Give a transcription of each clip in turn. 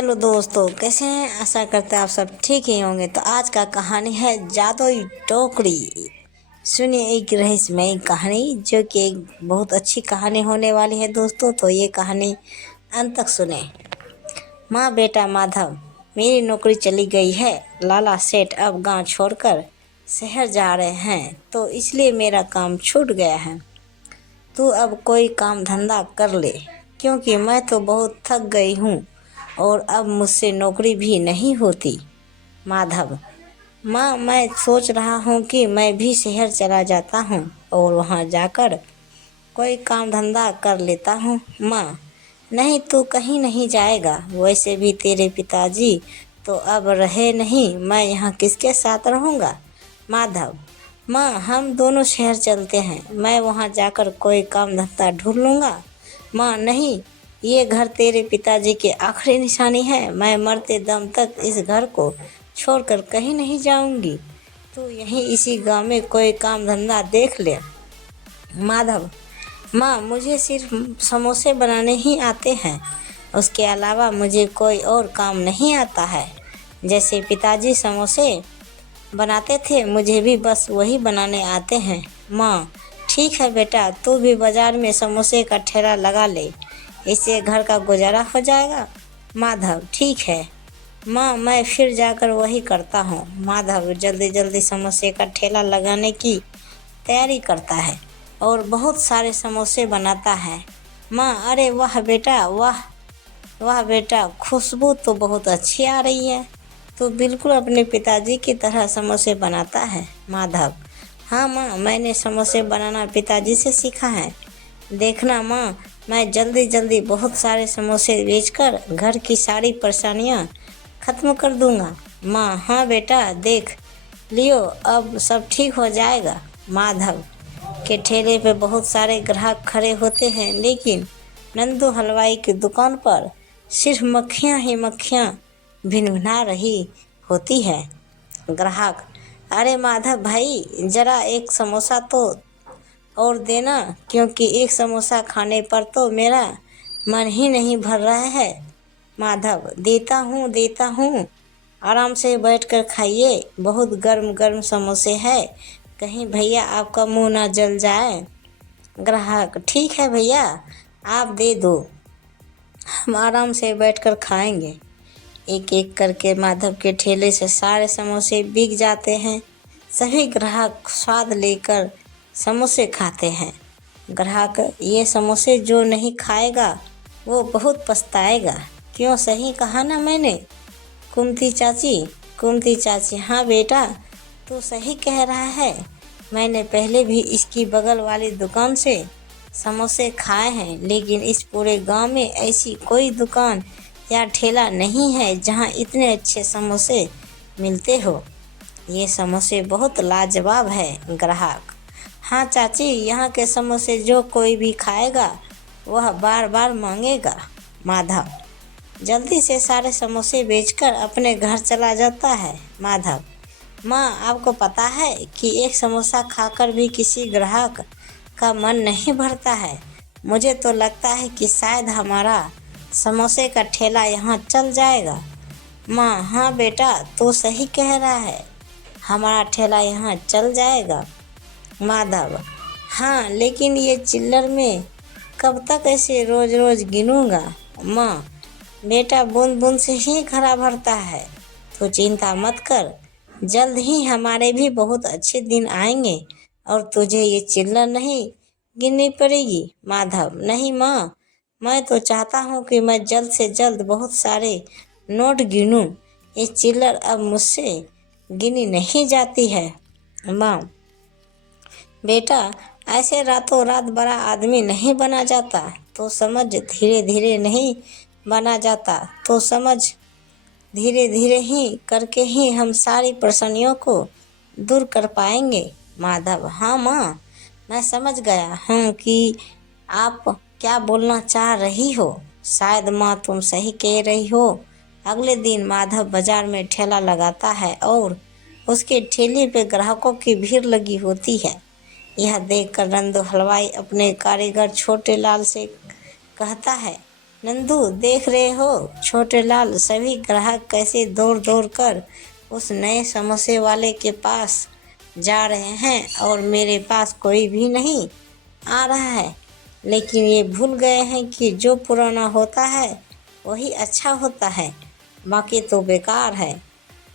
Hello दोस्तों, कैसे हैं? आशा करते हैं आप सब ठीक ही होंगे। तो आज का कहानी है जादुई टोकरी। सुनिए एक रहस्यमयी कहानी, जो कि एक बहुत अच्छी कहानी होने वाली है दोस्तों। तो ये कहानी अंत तक सुने। माँ बेटा माधव, मेरी नौकरी चली गई है। लाला सेठ अब गांव छोड़कर शहर जा रहे हैं, तो इसलिए मेरा काम छूट गया है। तू अब कोई काम धंधा कर ले, क्योंकि मैं तो बहुत थक गई हूँ और अब मुझसे नौकरी भी नहीं होती। माधव: माँ, मैं सोच रहा हूँ कि मैं भी शहर चला जाता हूँ और वहाँ जाकर कोई काम धंधा कर लेता हूँ। माँ: नहीं, तू कहीं नहीं जाएगा। वैसे भी तेरे पिताजी तो अब रहे नहीं, मैं यहाँ किसके साथ रहूँगा। माधव: माँ, हम दोनों शहर चलते हैं, मैं वहाँ जाकर कोई काम धंधा ढूंढ लूँगा। माँ: नहीं, ये घर तेरे पिताजी की आखिरी निशानी है। मैं मरते दम तक इस घर को छोड़कर कहीं नहीं जाऊंगी। तू यहीं इसी गांव में कोई काम धंधा देख ले। माधव: माँ, मुझे सिर्फ समोसे बनाने ही आते हैं, उसके अलावा मुझे कोई और काम नहीं आता है। जैसे पिताजी समोसे बनाते थे, मुझे भी बस वही बनाने आते हैं। माँ: ठीक है बेटा, तू भी बाजार में समोसे का ठेला लगा ले, इससे घर का गुजारा हो जाएगा। माधव: ठीक है माँ, मैं फिर जाकर वही करता हूँ। माधव जल्दी जल्दी समोसे का ठेला लगाने की तैयारी करता है और बहुत सारे समोसे बनाता है। माँ: अरे वाह बेटा, वाह वाह बेटा, खुशबू तो बहुत अच्छी आ रही है। तो बिल्कुल अपने पिताजी की तरह समोसे बनाता है। माधव: हाँ माँ, मैंने समोसे बनाना पिताजी से सीखा है। देखना माँ, मैं जल्दी जल्दी बहुत सारे समोसे बेचकर घर की सारी परेशानियाँ खत्म कर दूंगा। माँ: हाँ बेटा, देख लियो, अब सब ठीक हो जाएगा। माधव के ठेले पे बहुत सारे ग्राहक खड़े होते हैं, लेकिन नंदू हलवाई की दुकान पर सिर्फ मक्खियाँ ही मक्खियाँ भिनभिना रही होती है। ग्राहक: अरे माधव भाई, जरा एक समोसा तो और देना, क्योंकि एक समोसा खाने पर तो मेरा मन ही नहीं भर रहा है। माधव: देता हूँ, आराम से बैठकर खाइए, बहुत गर्म गर्म समोसे है, कहीं भैया आपका मुंह ना जल जाए। ग्राहक: ठीक है भैया, आप दे दो, हम आराम से बैठकर खाएंगे। एक एक करके माधव के ठेले से सारे समोसे बिक जाते हैं। सभी ग्राहक स्वाद लेकर समोसे खाते हैं। ग्राहक: ये समोसे जो नहीं खाएगा वो बहुत पछताएगा। क्यों, सही कहा ना मैंने? कुमती चाची: हाँ बेटा, तू सही कह रहा है। मैंने पहले भी इसकी बगल वाली दुकान से समोसे खाए हैं, लेकिन इस पूरे गांव में ऐसी कोई दुकान या ठेला नहीं है जहां इतने अच्छे समोसे मिलते हो। ये समोसे बहुत लाजवाब है। ग्राहक: हाँ चाची, यहाँ के समोसे जो कोई भी खाएगा वह बार बार मांगेगा। माधव जल्दी से सारे समोसे बेचकर अपने घर चला जाता है। माधव: माँ, आपको पता है कि एक समोसा खाकर भी किसी ग्राहक का मन नहीं भरता है। मुझे तो लगता है कि शायद हमारा समोसे का ठेला यहाँ चल जाएगा। माँ: हाँ बेटा, तू सही कह रहा है, हमारा ठेला यहाँ चल जाएगा। माधव: हाँ, लेकिन ये चिल्लर में कब तक ऐसे रोज रोज गिनूंगा। माँ: बेटा, बूंद बूंद से ही घड़ा भरता है, तो चिंता मत कर, जल्द ही हमारे भी बहुत अच्छे दिन आएंगे और तुझे ये चिल्लर नहीं गिननी पड़ेगी। माधव: नहीं माँ, मैं तो चाहता हूँ कि मैं जल्द से जल्द बहुत सारे नोट गिनूं। ये चिल्लर अब मुझसे गिनी नहीं जाती है। माँ: बेटा, ऐसे रातों रात बड़ा आदमी नहीं बना जाता, तो समझ धीरे धीरे नहीं बना जाता, तो समझ धीरे धीरे ही करके ही हम सारी परेशानियों को दूर कर पाएंगे। माधव: हाँ माँ, मैं समझ गया हूँ कि आप क्या बोलना चाह रही हो। शायद माँ तुम सही कह रही हो। अगले दिन माधव बाजार में ठेला लगाता है और उसके ठेले पे ग्राहकों की भीड़ लगी होती है। यह देखकर नंदू हलवाई अपने कारीगर छोटे लाल से कहता है: नंदू देख रहे हो छोटे लाल सभी ग्राहक कैसे दौड़ दौड़ कर उस नए समोसे वाले के पास जा रहे हैं और मेरे पास कोई भी नहीं आ रहा है। लेकिन ये भूल गए हैं कि जो पुराना होता है वही अच्छा होता है, बाकी तो बेकार है।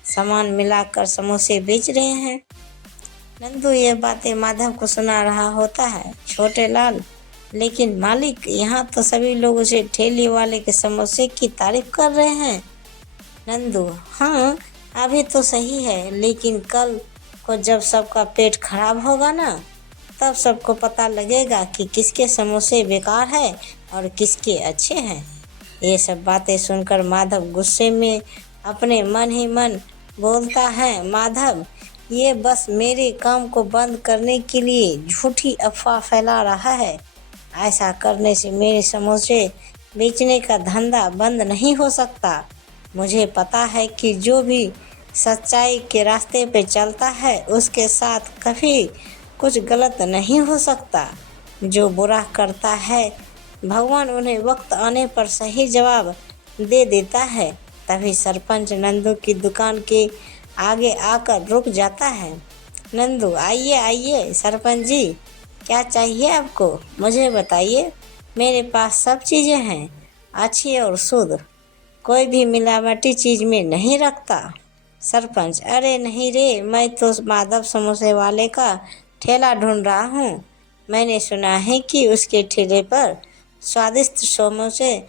सामान मिलाकर समोसे बेच रहे हैं। नंदू ये बातें माधव को सुना रहा होता है। छोटे लाल, लेकिन मालिक यहाँ तो सभी लोग उसे ठेले वाले के समोसे की तारीफ कर रहे हैं। नंदू, हाँ अभी तो सही है, लेकिन कल को जब सबका पेट खराब होगा ना, तब सबको पता लगेगा कि किसके समोसे बेकार है और किसके अच्छे हैं। ये सब बातें सुनकर माधव गुस्से में अपने मन ही मन बोलता है, माधव ये बस मेरे काम को बंद करने के लिए झूठी अफवाह फैला रहा है। ऐसा करने से मेरे समोसे बेचने का धंधा बंद नहीं हो सकता। मुझे पता है कि जो भी सच्चाई के रास्ते पे चलता है उसके साथ कभी कुछ गलत नहीं हो सकता। जो बुरा करता है भगवान उन्हें वक्त आने पर सही जवाब दे देता है। तभी सरपंच नंदू की दुकान के आगे आकर रुक जाता है। नंदू, आइए आइए सरपंच जी, क्या चाहिए आपको? मुझे बताइए, मेरे पास सब चीज़ें हैं, अच्छी और शुद्ध, कोई भी मिलावटी चीज़ में नहीं रखता। सरपंच, अरे नहीं रे, मैं तो माधव समोसे वाले का ठेला ढूंढ रहा हूँ। मैंने सुना है कि उसके ठेले पर स्वादिष्ट समोसे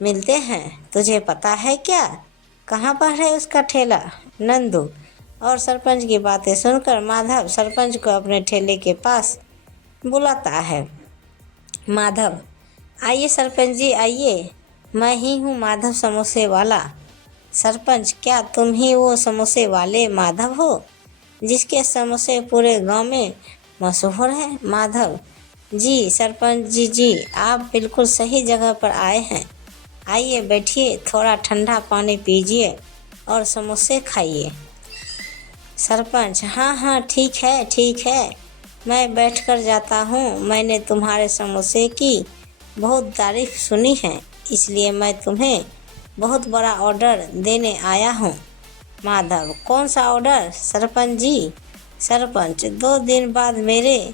मिलते हैं। तुझे पता है क्या कहाँ पर है उसका ठेला? नंदू और सरपंच की बातें सुनकर माधव सरपंच को अपने ठेले के पास बुलाता है। माधव, आइए सरपंच जी आइए, मैं ही हूँ माधव समोसे वाला। सरपंच, क्या तुम ही वो समोसे वाले माधव हो जिसके समोसे पूरे गांव में मशहूर हैं? माधव, जी सरपंच जी, आप बिल्कुल सही जगह पर आए हैं। आइए बैठिए, थोड़ा ठंडा पानी पीजिए और समोसे खाइए। सरपंच, हाँ हाँ ठीक है, मैं बैठकर जाता हूँ। मैंने तुम्हारे समोसे की बहुत तारीफ सुनी है, इसलिए मैं तुम्हें बहुत बड़ा ऑर्डर देने आया हूँ। माधव, कौन सा ऑर्डर सरपंच जी? सरपंच, 2 दिन बाद मेरे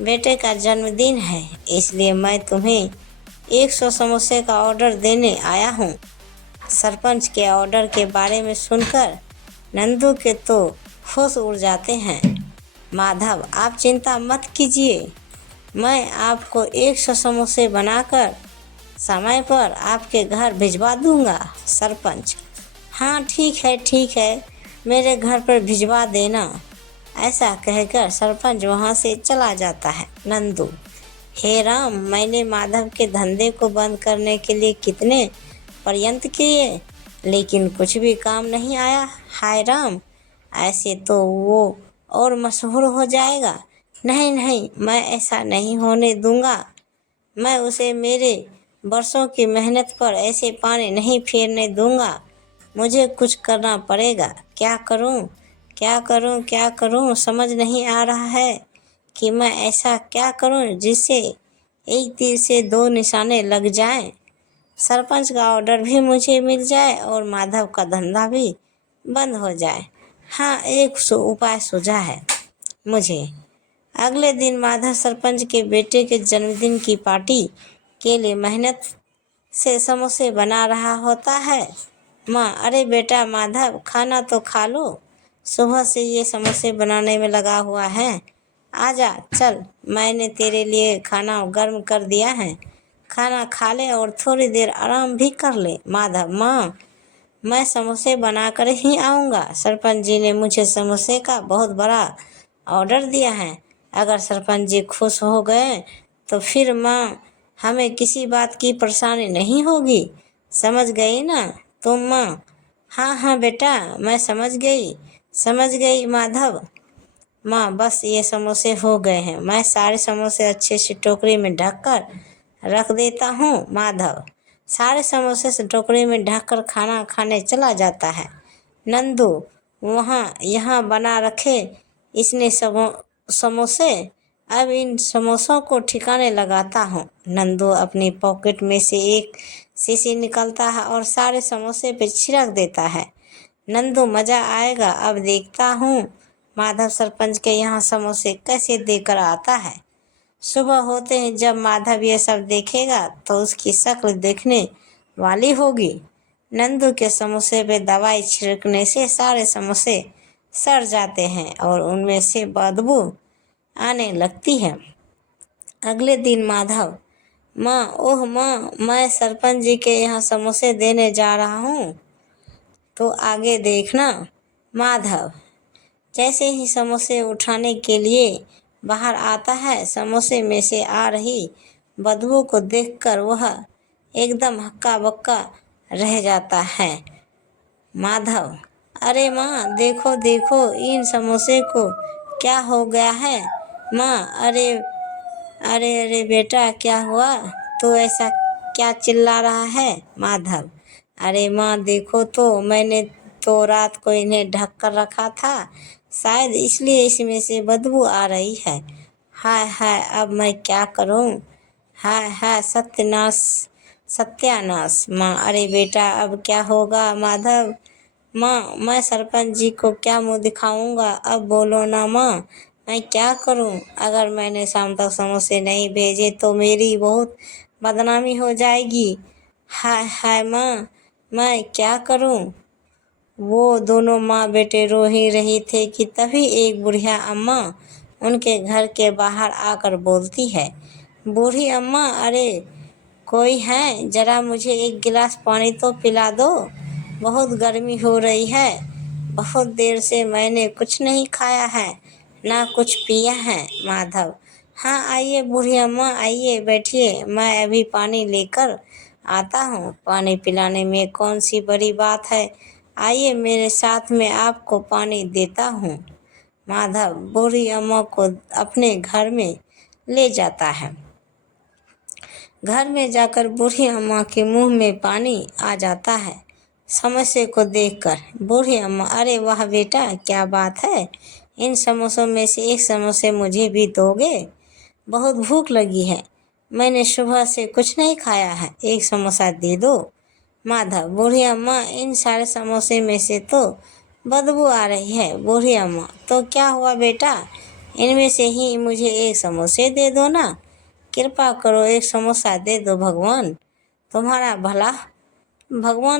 बेटे का जन्मदिन है, इसलिए मैं तुम्हें 100 समोसे का ऑर्डर देने आया हूँ। सरपंच के ऑर्डर के बारे में सुनकर नंदू के तो होश उड़ जाते हैं। माधव, आप चिंता मत कीजिए, मैं आपको 100 समोसे बनाकर समय पर आपके घर भिजवा दूंगा। सरपंच, हाँ ठीक है, मेरे घर पर भिजवा देना। ऐसा कहकर सरपंच वहाँ से चला जाता है। नंदू, हे राम, मैंने माधव के धंधे को बंद करने के लिए कितने प्रयत्न किए, लेकिन कुछ भी काम नहीं आया। हाय राम, ऐसे तो वो और मशहूर हो जाएगा। नहीं, मैं ऐसा नहीं होने दूंगा। मैं उसे मेरे बरसों की मेहनत पर ऐसे पानी नहीं फेरने दूंगा। मुझे कुछ करना पड़ेगा। क्या करूं, समझ नहीं आ रहा है कि मैं ऐसा क्या करूं जिससे एक तीर से 2 निशाने लग जाएं। सरपंच का ऑर्डर भी मुझे मिल जाए और माधव का धंधा भी बंद हो जाए। हाँ, एक उपाय सूझा है मुझे। अगले दिन माधव सरपंच के बेटे के जन्मदिन की पार्टी के लिए मेहनत से समोसे बना रहा होता है। माँ, अरे बेटा माधव, खाना तो खा लो, सुबह से ये समोसे बनाने में लगा हुआ है। आजा, चल, मैंने तेरे लिए खाना गर्म कर दिया है, खाना खा ले और थोड़ी देर आराम भी कर ले। माधव, माँ, मैं समोसे बनाकर ही आऊँगा। सरपंच जी ने मुझे समोसे का बहुत बड़ा ऑर्डर दिया है। अगर सरपंच जी खुश हो गए तो फिर माँ हमें किसी बात की परेशानी नहीं होगी। समझ गई ना तुम माँ? हाँ बेटा, मैं समझ गई माधव। माँ, बस ये समोसे हो गए हैं, मैं सारे समोसे अच्छे से टोकरी में ढककर रख देता हूँ। माधव सारे समोसे से टोकरी में ढककर खाना खाने चला जाता है। नंदू, वहाँ यहाँ बना रखे इसने समोसे, अब इन समोसों को ठिकाने लगाता हूँ। नंदू अपनी पॉकेट में से एक शीशी निकलता है और सारे समोसे पे छिड़क देता है। नंदू, मजा आएगा, अब देखता हूँ माधव सरपंच के यहाँ समोसे कैसे देकर आता है। सुबह होते ही जब माधव ये सब देखेगा तो उसकी शक्ल देखने वाली होगी। नंदू के समोसे पे दवाई छिड़कने से सारे समोसे सड़ जाते हैं और उनमें से बदबू आने लगती है। अगले दिन माधव, माँ, ओह माँ, मैं सरपंच जी के यहाँ समोसे देने जा रहा हूँ, तो आगे देखना। माधव जैसे ही समोसे उठाने के लिए बाहर आता है, समोसे में से आ रही बदबू को देखकर वह एकदम हक्का बक्का रह जाता है। माधव, अरे माँ, देखो देखो इन समोसे को क्या हो गया है। माँ, अरे अरे अरे बेटा, क्या हुआ, तू ऐसा क्या चिल्ला रहा है। माधव, अरे माँ देखो तो, मैंने तो रात को इन्हें ढक कर रखा था, शायद इसलिए इसमें से बदबू आ रही है। हाय हाय, अब मैं क्या करूं। हाय हाय, सत्यानाश सत्यानाश। माँ, अरे बेटा, अब क्या होगा। माधव, माँ, मैं सरपंच जी को क्या मुंह दिखाऊंगा, अब बोलो ना माँ, मैं क्या करूं। अगर मैंने शाम तक समोसे नहीं भेजे तो मेरी बहुत बदनामी हो जाएगी। हाय हाय माँ, मैं क्या करूं। वो दोनों माँ बेटे रो ही रही थे कि तभी एक बुढ़िया अम्मा उनके घर के बाहर आकर बोलती है। बूढ़ी अम्मा, अरे कोई है, जरा मुझे एक गिलास पानी तो पिला दो, बहुत गर्मी हो रही है, बहुत देर से मैंने कुछ नहीं खाया है, ना कुछ पिया है। माधव, हाँ आइए बूढ़ी अम्मा, आइए बैठिए, मैं अभी पानी लेकर आता हूँ। पानी पिलाने में कौन सी बड़ी बात है, आइए मेरे साथ में आपको पानी देता हूँ। माधव बूढ़ी अम्मा को अपने घर में ले जाता है। घर में जाकर बूढ़ी अम्मा के मुंह में पानी आ जाता है। समोसे को देखकर बूढ़ी अम्मा, अरे वाह बेटा, क्या बात है, इन समोसों में से एक समोसे मुझे भी दोगे, बहुत भूख लगी है, मैंने सुबह से कुछ नहीं खाया है, एक समोसा दे दो। माधव, बूढ़ी अम्मा, इन सारे समोसे में से तो बदबू आ रही है। बूढ़ी अम्मा, तो क्या हुआ बेटा, इनमें से ही मुझे एक समोसे दे दो ना, कृपा करो एक समोसा दे दो, भगवान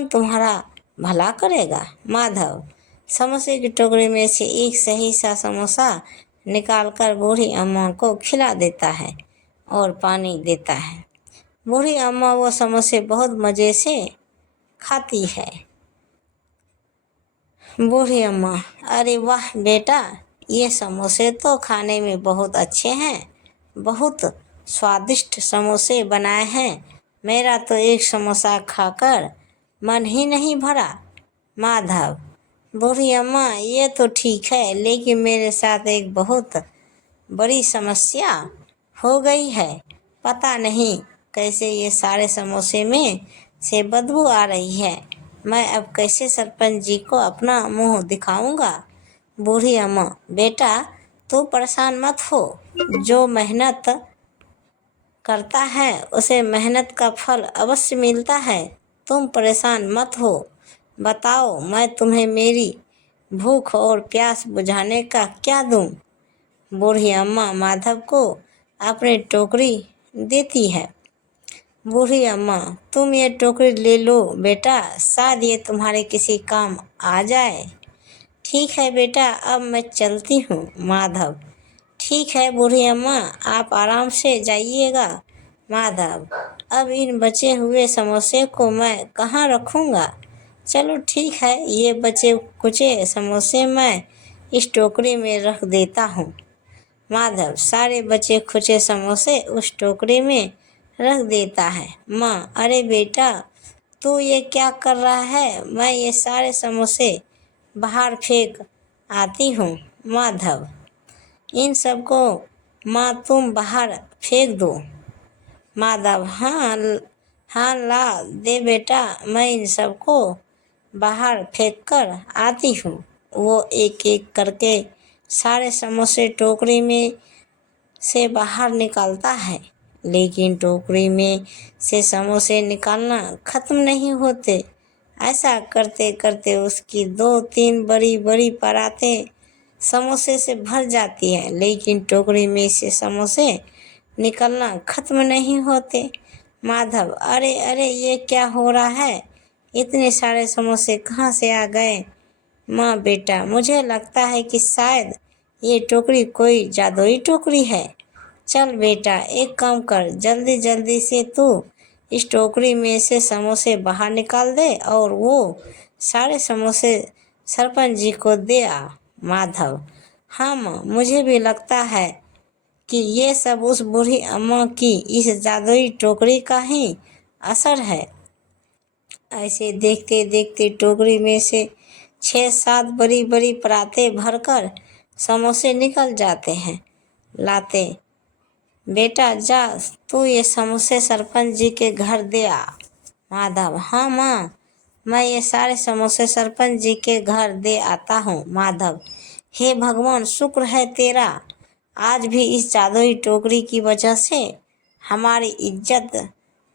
तुम्हारा भला करेगा। माधव समोसे की टोकरी में से एक सही सा समोसा निकालकर बूढ़ी अम्मा को खिला देता है और पानी देता है। बूढ़ी अम्मा वो समोसे बहुत मज़े से खाती है। बूढ़ी अम्मा, अरे वाह बेटा, ये समोसे तो खाने में बहुत अच्छे हैं, बहुत स्वादिष्ट समोसे बनाए हैं, मेरा तो एक समोसा खाकर मन ही नहीं भरा। माधव, बूढ़ी अम्मा, ये तो ठीक है, लेकिन मेरे साथ एक बहुत बड़ी समस्या हो गई है, पता नहीं कैसे ये सारे समोसे में से बदबू आ रही है, मैं अब कैसे सरपंच जी को अपना मुंह दिखाऊंगा। बूढ़ी अम्मा, बेटा तू परेशान मत हो, जो मेहनत करता है उसे मेहनत का फल अवश्य मिलता है, तुम परेशान मत हो। बताओ मैं तुम्हें मेरी भूख और प्यास बुझाने का क्या दूं। बूढ़ी अम्मा माधव को अपनी टोकरी देती है। बूढ़ी अम्मा, तुम ये टोकरी ले लो बेटा, शायद ये तुम्हारे किसी काम आ जाए। ठीक है बेटा, अब मैं चलती हूँ। माधव, ठीक है बूढ़ी अम्मा, आप आराम से जाइएगा। माधव, अब इन बचे हुए समोसे को मैं कहाँ रखूँगा। चलो ठीक है, ये बचे कुचे समोसे मैं इस टोकरी में रख देता हूँ। माधव सारे बचे खुचे समोसे उस टोकरी में रख देता है। माँ, अरे बेटा, तू ये क्या कर रहा है, मैं ये सारे समोसे बाहर फेंक आती हूँ। माधव, इन सबको माँ तुम बाहर फेंक दो। माधव, हाँ हाँ, ला दे बेटा, मैं इन सबको बाहर फेंक कर आती हूँ। वो एक एक करके सारे समोसे टोकरी में से बाहर निकालता है लेकिन टोकरी में से समोसे निकालना खत्म नहीं होते। ऐसा करते करते उसकी 2-3 बड़ी बड़ी परातें समोसे से भर जाती हैं, लेकिन टोकरी में से समोसे निकलना खत्म नहीं होते। माधव, अरे अरे ये क्या हो रहा है? इतने सारे समोसे कहाँ से आ गए? माँ, बेटा, मुझे लगता है कि शायद ये टोकरी कोई जादुई टोकरी है। चल बेटा, एक काम कर, जल्दी जल्दी से तू इस टोकरी में से समोसे बाहर निकाल दे और वो सारे समोसे सरपंच जी को दे आ। माधव, हाँ माँ, मुझे भी लगता है कि ये सब उस बूढ़ी अम्मा की इस जादुई टोकरी का ही असर है। ऐसे देखते देखते टोकरी में से 6-7 बड़ी बड़ी परातें भरकर समोसे निकल जाते हैं। लाते, बेटा जा, तू ये समोसे सरपंच जी के घर दे आ। माधव, हाँ माँ, मैं ये सारे समोसे सरपंच जी के घर दे आता हूँ। माधव, हे भगवान, शुक्र है तेरा, आज भी इस जादुई टोकरी की वजह से हमारी इज्जत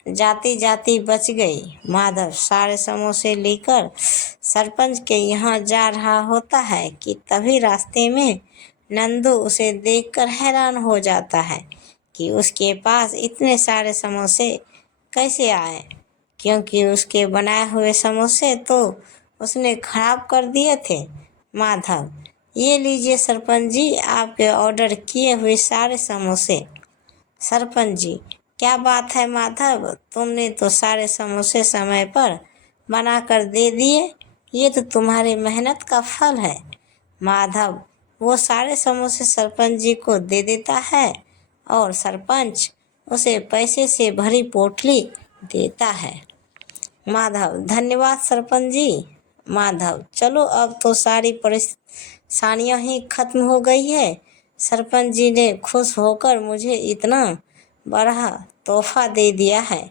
जाती जाती बच गई। माधव सारे समोसे लेकर सरपंच के यहाँ जा रहा होता है कि तभी रास्ते में नंदू उसे देखकर हैरान हो जाता है कि उसके पास इतने सारे समोसे कैसे आए, क्योंकि उसके बनाए हुए समोसे तो उसने खराब कर दिए थे। माधव, ये लीजिए सरपंच जी, आपके ऑर्डर किए हुए सारे समोसे। सरपंच जी, क्या बात है माधव, तुमने तो सारे समोसे समय पर बनाकर दे दिए, ये तो तुम्हारी मेहनत का फल है। माधव, वो सारे समोसे सरपंच जी को दे देता है और सरपंच उसे पैसे से भरी पोटली देता है। माधव, धन्यवाद सरपंच जी। माधव, चलो अब तो सारी परेशानियां ही खत्म हो गई है। सरपंच जी ने खुश होकर मुझे इतना बड़ा तोहफा दे दिया है।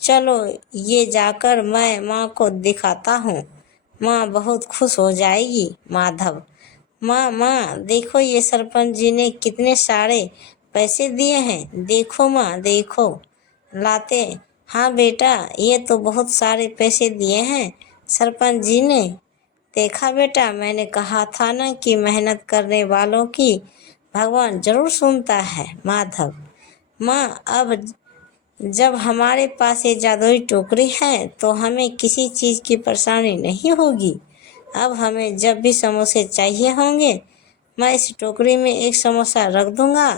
चलो ये जाकर मैं माँ को दिखाता हूँ, माँ बहुत खुश हो जाएगी। माधव, माँ माँ देखो, ये सरपंच जी ने कितने सारे पैसे दिए हैं, देखो माँ देखो। लाते, हाँ बेटा, ये तो बहुत सारे पैसे दिए हैं सरपंच जी ने। देखा बेटा, मैंने कहा था ना कि मेहनत करने वालों की भगवान जरूर सुनता है। माधव, माँ, अब जब हमारे पास ये जादुई टोकरी है तो हमें किसी चीज़ की परेशानी नहीं होगी। अब हमें जब भी समोसे चाहिए होंगे, मैं इस टोकरी में एक समोसा रख दूंगा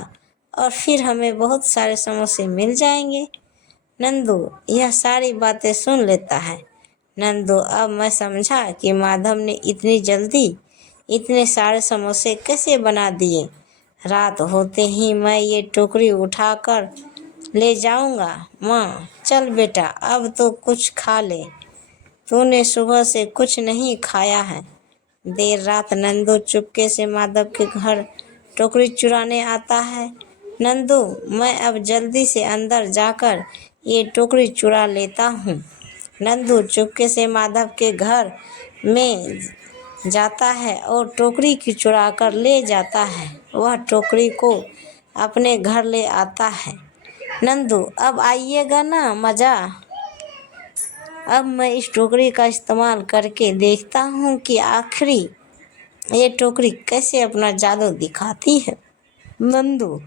और फिर हमें बहुत सारे समोसे मिल जाएंगे। नंदू यह सारी बातें सुन लेता है। नंदू, अब मैं समझा कि माधव ने इतनी जल्दी इतने सारे समोसे कैसे बना दिए। रात होते ही मैं ये टोकरी उठाकर ले जाऊंगा। माँ, चल बेटा, अब तो कुछ खा ले, तूने सुबह से कुछ नहीं खाया है। देर रात नंदू चुपके से माधव के घर टोकरी चुराने आता है। नंदू, मैं अब जल्दी से अंदर जाकर ये टोकरी चुरा लेता हूँ। नंदू चुपके से माधव के घर में जाता है और टोकरी की चुरा कर ले जाता है। वह टोकरी को अपने घर ले आता है। नंदू, अब आइएगा ना मज़ा। अब मैं इस टोकरी का इस्तेमाल करके देखता हूँ कि आखिरी ये टोकरी कैसे अपना जादू दिखाती है। नंदू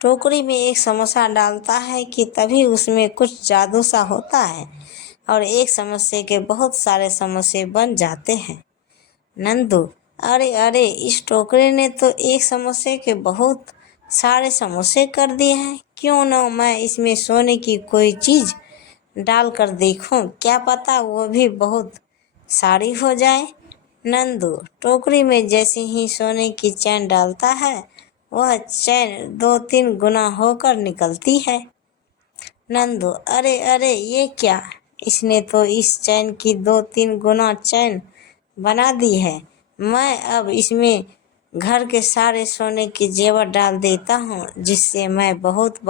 टोकरी में एक समोसा डालता है कि तभी उसमें कुछ जादू सा होता है और एक समोसे के बहुत सारे समोसे बन जाते हैं। नंदू, अरे अरे, इस टोकरी ने तो एक समोसे के बहुत सारे समोसे कर दिए हैं। क्यों ना मैं इसमें सोने की कोई चीज़ डाल कर देखूं, क्या पता वो भी बहुत सारी हो जाए। नंदू टोकरी में जैसे ही सोने की चैन डालता है, वह चैन 2-3 गुना होकर निकलती है। नंदू, अरे अरे, ये क्या, इसने तो इस चैन की 2-3 गुना चैन बना दी है। मैं अब इसमें घर के सारे सोने के जेवर डाल देता हूँ, जिससे मैं बहुत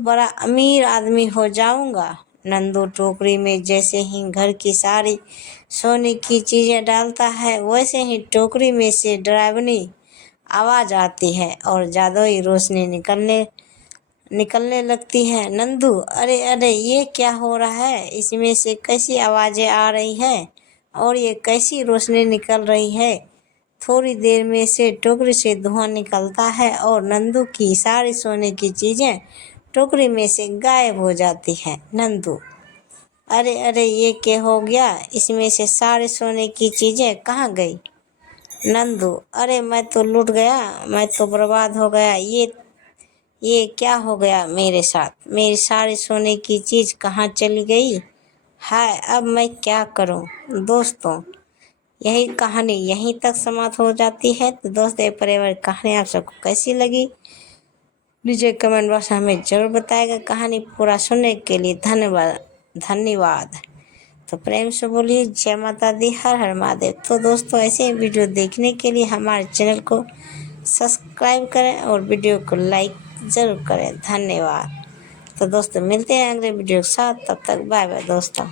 बड़ा अमीर आदमी हो जाऊंगा। नंदू टोकरी में जैसे ही घर की सारी सोने की चीज़ें डालता है, वैसे ही टोकरी में से डरावनी आवाज़ आती है और जादुई रोशनी निकलने लगती है। नंदू, अरे अरे ये क्या हो रहा है? इसमें से कैसी आवाज़ें आ रही है और ये कैसी रोशनी निकल रही है? थोड़ी देर में से टोकरी से धुआं निकलता है और नंदू की सारी सोने की चीज़ें टोकरी में से गायब हो जाती हैं। नंदू, अरे अरे ये क्या हो गया? इसमें से सारे सोने की चीज़ें कहाँ गई? नंदू, अरे मैं तो लूट गया, मैं तो बर्बाद हो गया। ये क्या हो गया मेरे साथ? मेरी सारी सोने की चीज़ कहाँ चली गई? हाय, अब मैं क्या करूं? दोस्तों, यही कहानी यहीं तक समाप्त हो जाती है। तो दोस्तों, ये पारिवारिक कहानी आप सबको कैसी लगी? नीचे कमेंट बॉक्स में हमें ज़रूर बताएगा। कहानी पूरा सुनने के लिए धन्यवाद। तो प्रेम से बोलिए जय माता दी, हर हर महादेव। तो दोस्तों, ऐसे ही वीडियो देखने के लिए हमारे चैनल को सब्सक्राइब करें और वीडियो को लाइक ज़रूर करें। धन्यवाद। तो दोस्तों, मिलते हैं अगले वीडियो के साथ। तब तक बाय बाय दोस्तों।